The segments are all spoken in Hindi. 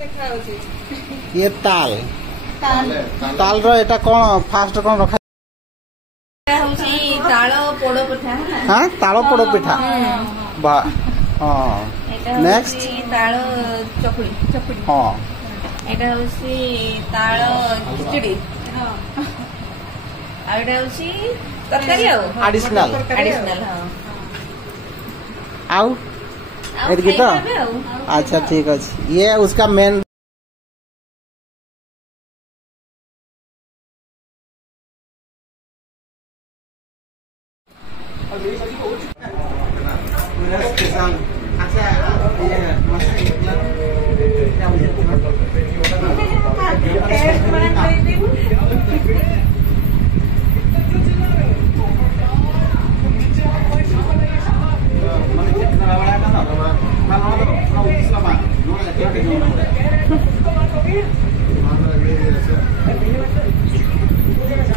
ये ताल ताल रो एटा कौन फास्ट कौन रखा ताल पोड़ पिठा। हाँ ताल पोड़ पिठा बा हाँ नेक्स्ट ताल चकुड़ी चकुड़ी हाँ एटा होसी ताल खिचड़ी आ एटा होसी तरकारी एडिशनल एडिशनल हां आउ एतकी तो अच्छा ठीक है ये उसका मेन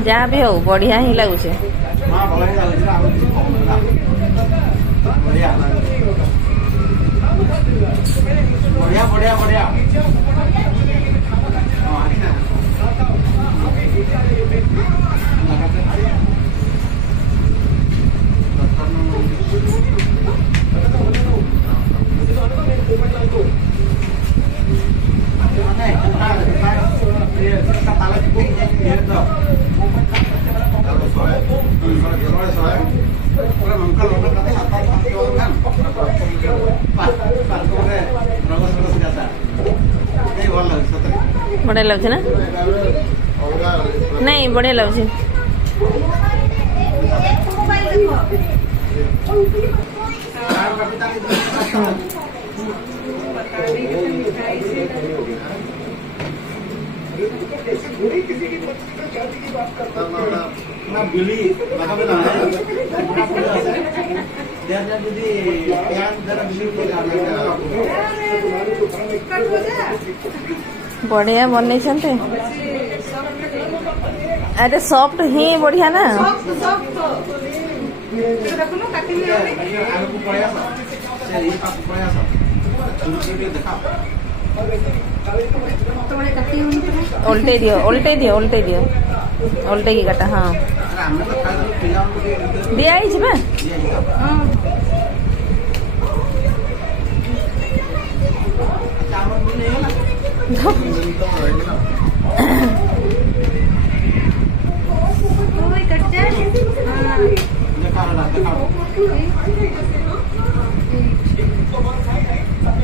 जहाँ भी हो बढ़िया ही लगुचे। बढ़िया बढ़िया बढ़िया बढ़िया लगुचे ना नहीं बढ़िया लगुचे। बढ़िया बन अरे सॉफ्ट ही बढ़िया ना उल्टे दियो उल्टे दियो उल्टे दियो उल्टे की काटा हाँ दिया ही बा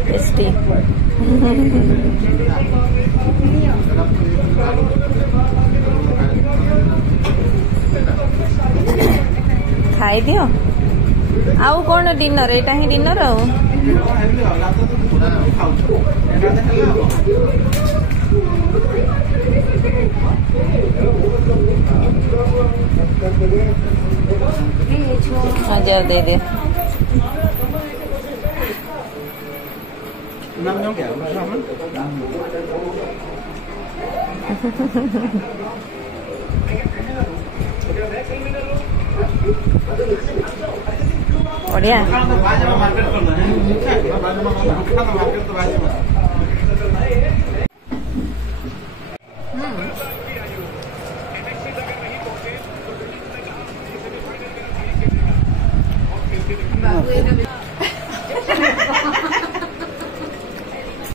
टेस्टी खाई दियो आउ कौन डिनर एटा ही डिनर आउ जाओ दे दे बढ़िया